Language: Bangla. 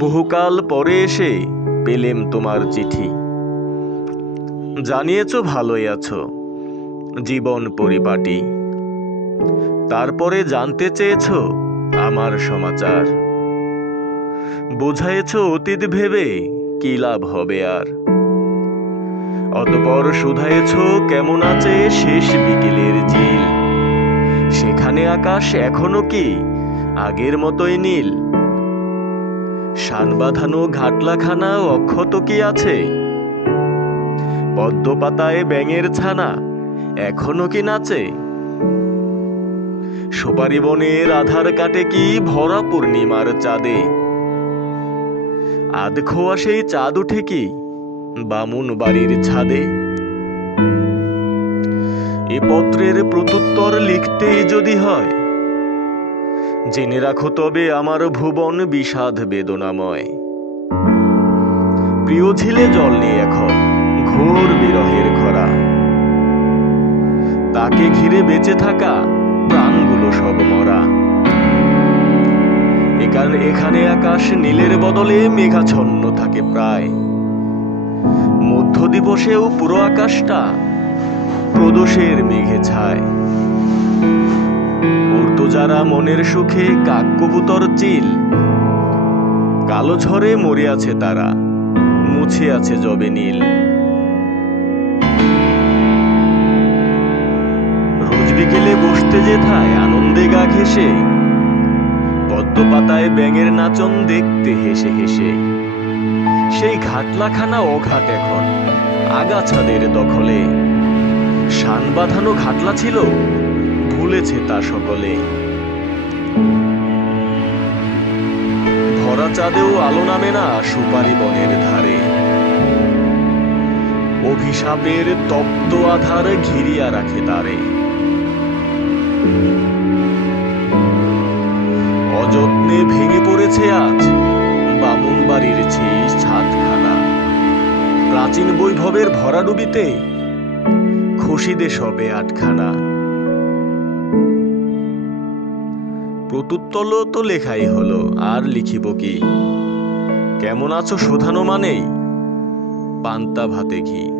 বহুকাল পরে এসে পেলেম তোমার চিঠি। জানিয়েছ ভালোই আছো, জীবন পরিপাটি। তারপরে জানতে চেয়েছ আমার সমাচার। বোঝায়েছ অতীত ভেবে কি লাভ হবে আর। অতপর শুধায়েছ কেমন আছে শেষ বিকেলের ঝিল সেখানে আকাশ এখনও কি আগের মতোই নীল? শান বাঁধানো ঘাটলাখানা অক্ষত কি আছে? পদ্ম পাতায় ব্যাঙের ছানা এখনও কি নাচে? সুপারি বনের আধার কাটে কি ভরা পূর্ণিমার চাঁদে? আধ খোয়া সেই চাঁদ উঠে কি বামুন বাড়ির ছাদে? এ পত্রের প্রত্যুত্তর লিখতেই যদি হয় জেনে রাখো তবে আমার ভুবন বিষাদ বেদনাময়। প্রিয় ঝিলে জল নেই এখন ঘোর বিরহের খরা। তাকে ঘিরে বেঁচে থাকা প্রাণগুলো সব মরা। এখানে এখানে আকাশ নীলের বদলে মেঘাচ্ছন্ন থাকে প্রায়। মধ্য দিবসেও পুরো আকাশটা প্রদোষের মেঘে ছায়। উড়তো যারা মনের সুখে, কাক কবুতর চিল। কালো ঝড়ে মরে আছে তারা, মুছে আছে জবে নীল। রোজ বিকেলে বসতে যেথায়, আনন্দে গা ঘেসে পদ্ম পাতায় ব্যাঙের নাচন দেখতে হেসে হেসে। সেই ঘাটলাখানা অঘাট এখন, আগাছাদের দখলে। শান বাঁধানো ঘাটলা ছিল ভুলেছে তা সকলে। ভরা চাঁদেও আলো নামে না সুপারি বনের ধারে। অভিশাপের তপ্ত আধার ঘিরিয়া রাখে তারে। অযত্নে ভেঙে পড়েছে আজ বামুন বাড়ির শেষ ছাদখানা। প্রাচীন বৈভবের ভরাডুবিতে খুশিদে সবে আটখানা। প্রত্যুত্তল তো লেখাই হলো আর লিখিব কি? কেমন আছো শোধানো মানেই? পান্তা ভাতে ঘি।